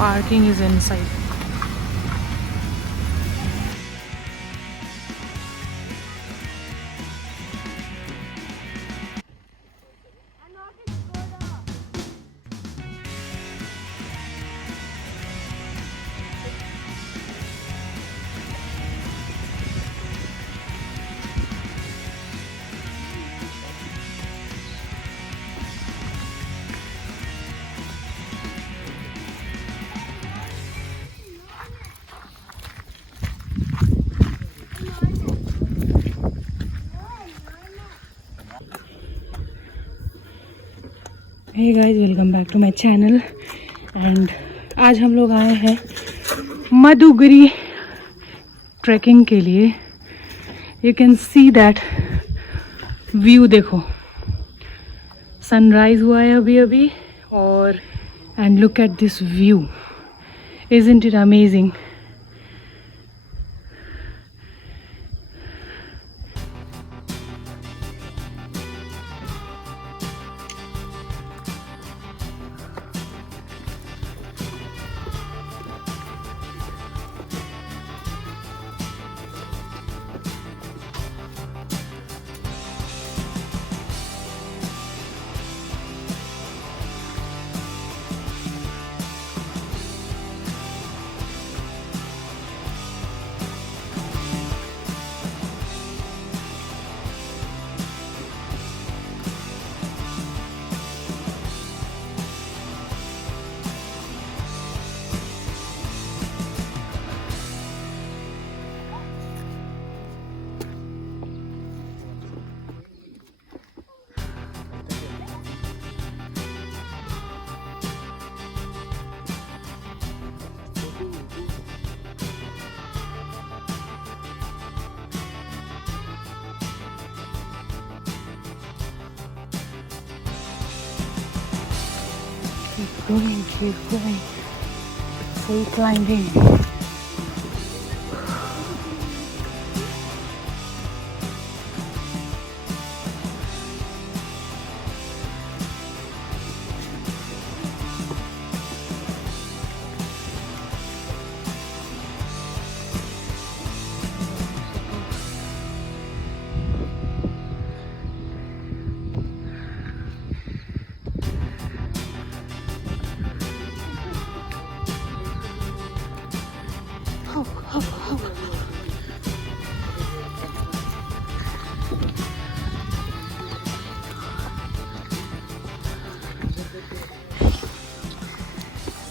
Parking is inside. Hey guys, welcome back to my channel. And आज हम लोग आए हैं मधुगिरी ट्रैकिंग के लिए। You can see that view, देखो सनराइज हुआ है अभी अभी। और and look at this view, isn't it amazing. Keep going. Full climbing.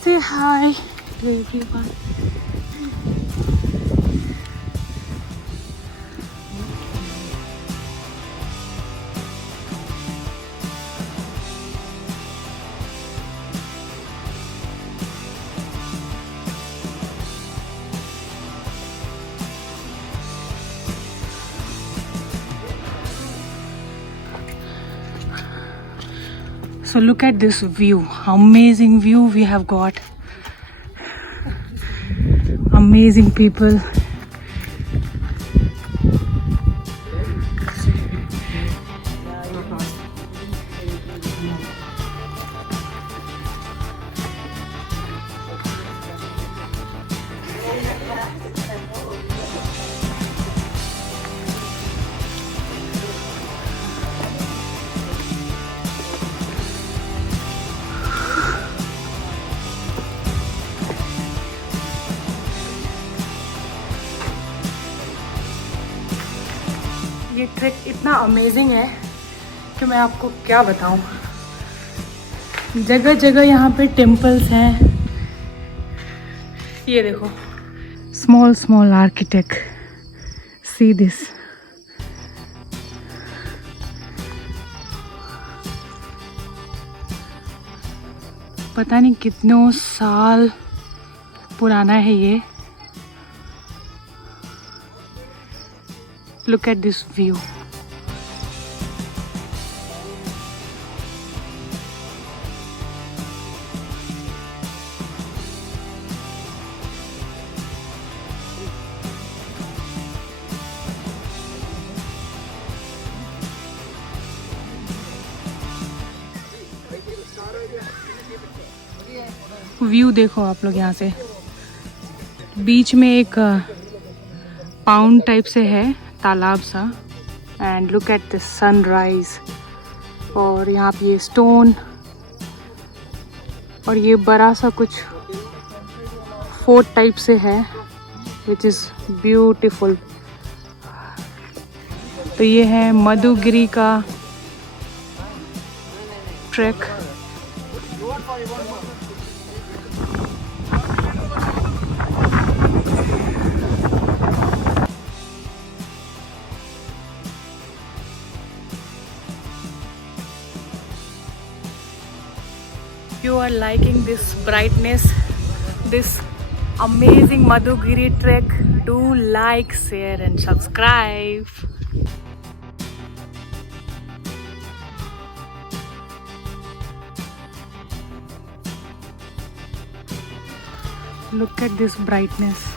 Say hi to everyone. So look at this view, amazing view we have got. Amazing people. ये ट्रैक इतना अमेजिंग है कि मैं आपको क्या बताऊं। जगह जगह यहाँ पे टेम्पल्स हैं। ये देखो, small small architect, see this. पता नहीं कितनों साल पुराना है ये। Look at this view. View देखो आप लोग यहाँ से। बीच में एक पाउंड टाइप से है, तालाब सा। And look at this sunrise. और यहाँ पे ये स्टोन और ये बड़ा सा कुछ फोर्ट टाइप से है, विच इज़ ब्यूटीफुल। तो ये है मधुगिरी का track. You are liking this brightness, this amazing Madhugiri trek, do like, share and subscribe. Look at this brightness.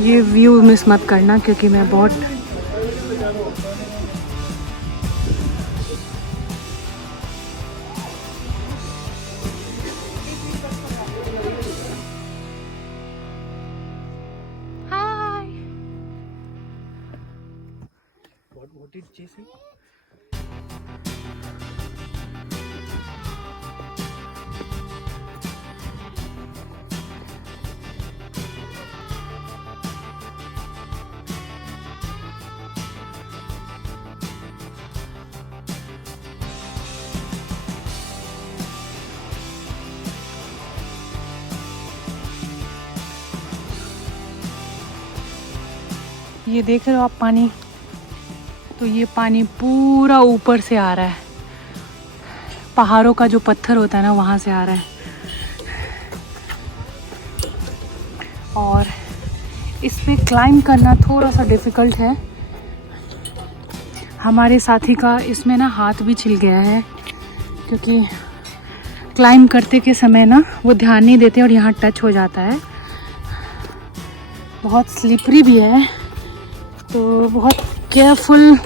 ये व्यू मिस मत करना क्योंकि मैं बहुत हाय। What did JC? ये देख रहे हो आप पानी, तो ये पानी पूरा ऊपर से आ रहा है। पहाड़ों का जो पत्थर होता है ना, वहाँ से आ रहा है। और इस पे क्लाइंब करना थोड़ा सा डिफ़िकल्ट है। हमारे साथी का इसमें ना हाथ भी छिल गया है, क्योंकि क्लाइंब करते के समय ना वो ध्यान नहीं देते और यहाँ टच हो जाता है। बहुत स्लिपरी भी है, तो बहुत केयरफुल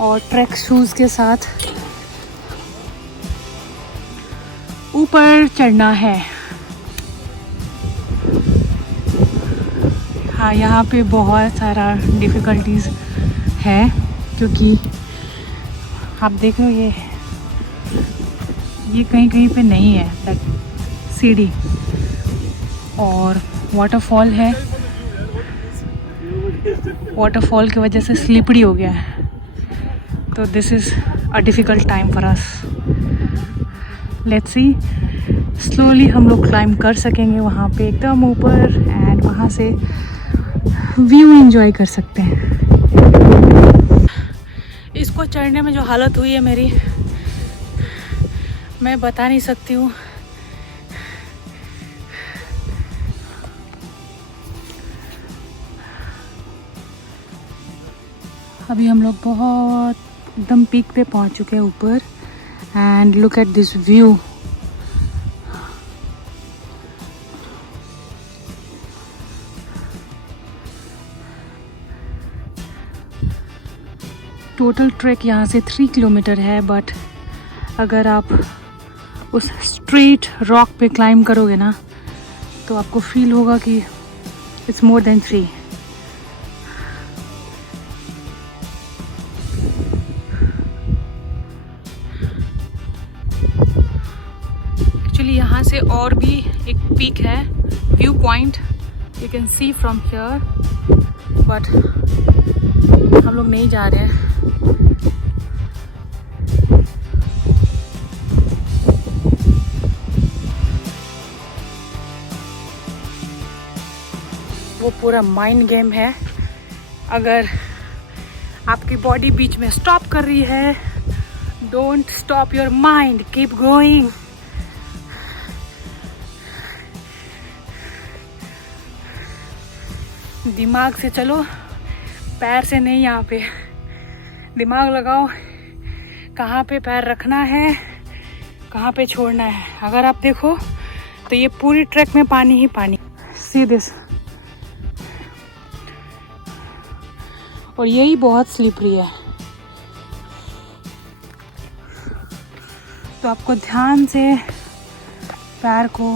और ट्रैक शूज़ के साथ ऊपर चढ़ना है। हाँ, यहाँ पे बहुत सारा डिफ़िकल्टीज़ है, क्योंकि आप देख रहे हो ये कहीं कहीं पे नहीं है दैट सीढ़ी, और वाटरफॉल है। वाटरफॉल की वजह से स्लिपरी हो गया है, तो this is a difficult time for us. Let's see, slowly हम लोग क्लाइंब कर सकेंगे वहाँ पे एकदम ऊपर, एंड वहाँ से व्यू एंजॉय कर सकते हैं। इसको चढ़ने में जो हालत हुई है मेरी, मैं बता नहीं सकती हूँ। अभी हम लोग बहुत एकदम पीक पे पहुंच चुके हैं ऊपर, and look at this view. Total track यहाँ से 3 किलोमीटर है, बट अगर आप उस स्ट्रेट रॉक पे क्लाइंब करोगे ना, तो आपको फील होगा कि इट्स मोर देन 3। यहाँ से और भी एक पीक है, view point, you can C from here, but हम लोग नहीं जा रहे हैं। वो पूरा माइंड गेम है। अगर आपकी बॉडी बीच में स्टॉप कर रही है, don't stop your mind, keep going. दिमाग से चलो, पैर से नहीं। यहाँ पे दिमाग लगाओ, कहाँ पे पैर रखना है, कहाँ पे छोड़ना है। अगर आप देखो तो ये पूरी ट्रैक में पानी ही पानी। See this. और यही बहुत स्लिपरी है, तो आपको ध्यान से पैर को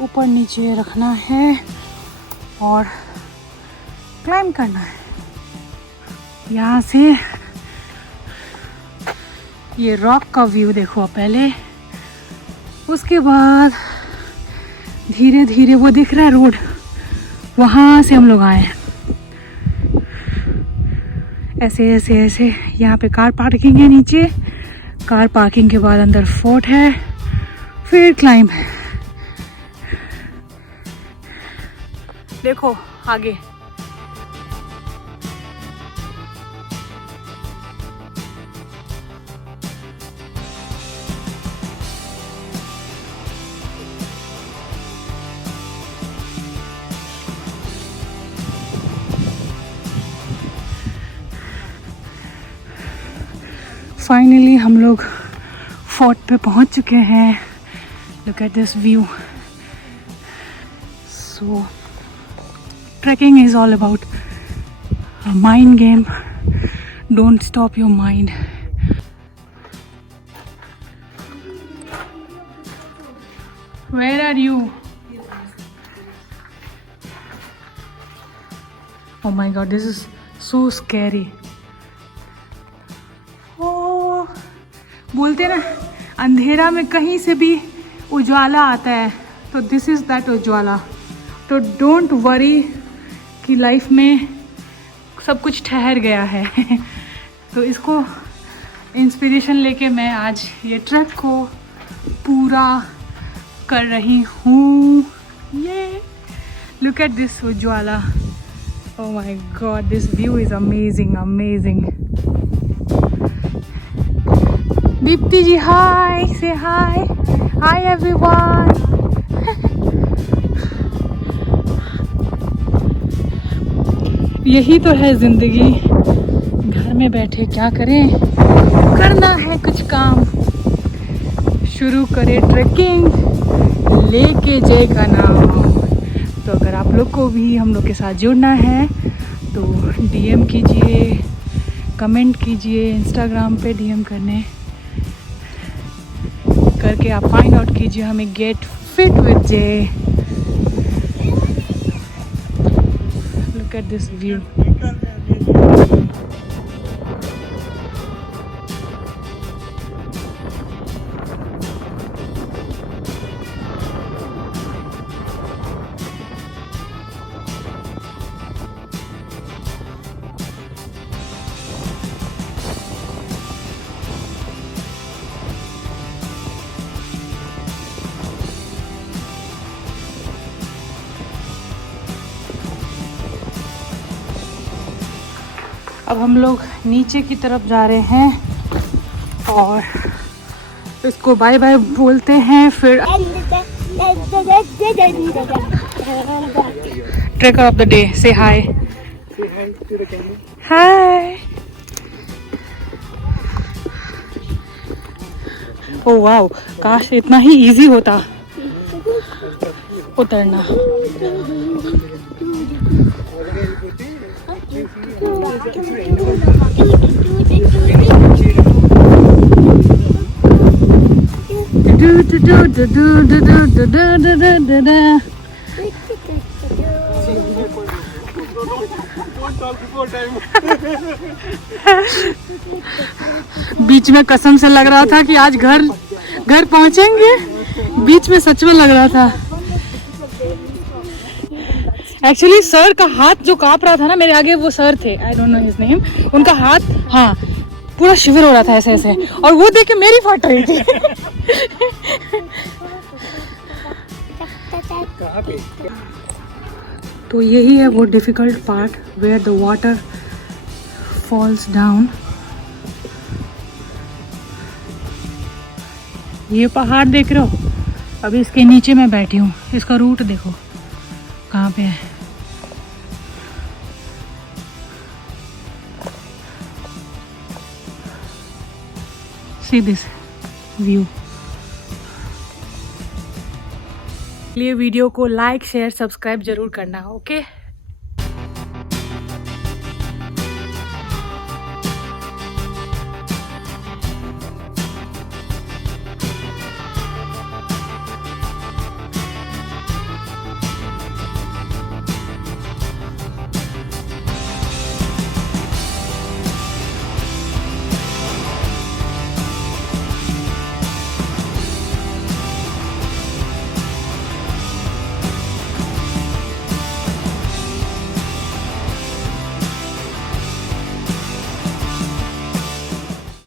ऊपर नीचे रखना है और क्लाइंब करना है। यहाँ से ये रॉक का व्यू देखो पहले, उसके बाद धीरे धीरे वो दिख रहा है रोड, वहाँ से हम लोग आए हैं। ऐसे ऐसे ऐसे यहाँ पे कार पार्किंग है, नीचे कार पार्किंग के बाद अंदर फोर्ट है, फिर क्लाइंब है। देखो आगे। फाइनली हम लोग फोर्ट पे पहुंच चुके हैं। Look at this view. So trekking is all about a mind game. Don't stop your mind. Where are you? Oh my god, this is so scary. Oh, बोलते ना अंधेरा में कहीं से भी उजाला आता है, तो दिस इज दैट उजाला। तो डोंट वरी कि लाइफ में सब कुछ ठहर गया है। तो इसको इंस्पिरेशन लेके मैं आज ये ट्रैक को पूरा कर रही हूँ। ये look at this Ujjwala. Oh my god, this view is amazing amazing. Deepti ji hi, say hi. Hi everyone. यही तो है जिंदगी, घर में बैठे क्या करें, करना है कुछ काम। शुरू करें ट्रैकिंग, लेके जय का नाम। तो अगर आप लोग को भी हम लोग के साथ जुड़ना है तो डीएम कीजिए, कमेंट कीजिए, इंस्टाग्राम पे डीएम करके आप फाइंड आउट कीजिए हमें गेट फिट विद जय। Look at this view. अब हम लोग नीचे की तरफ जा रहे हैं और इसको बाय बाय बोलते हैं। फिर ट्रेकर ऑफ द डे, से हाय। हाय। ओह वाओ, काश इतना ही इजी होता उतरना। बीच में कसम से लग रहा था कि आज घर पहुंचेंगे, बीच में सच में लग रहा था। एक्चुअली सर का हाथ जो कांप रहा था ना, मेरे आगे वो सर थे, I don't know his name, उनका हाथ हाँ पूरा शिविर हो रहा था ऐसे ऐसे, और वो देख के मेरी फट रही थी। तो यही है वो difficult part where the water falls down. ये पहाड़ देख रहे हो, अभी इसके नीचे मैं बैठी हूँ, इसका रूट देखो कहाँ पे है। See this view. लिए वीडियो को लाइक शेयर सब्सक्राइब जरूर करना, ओके।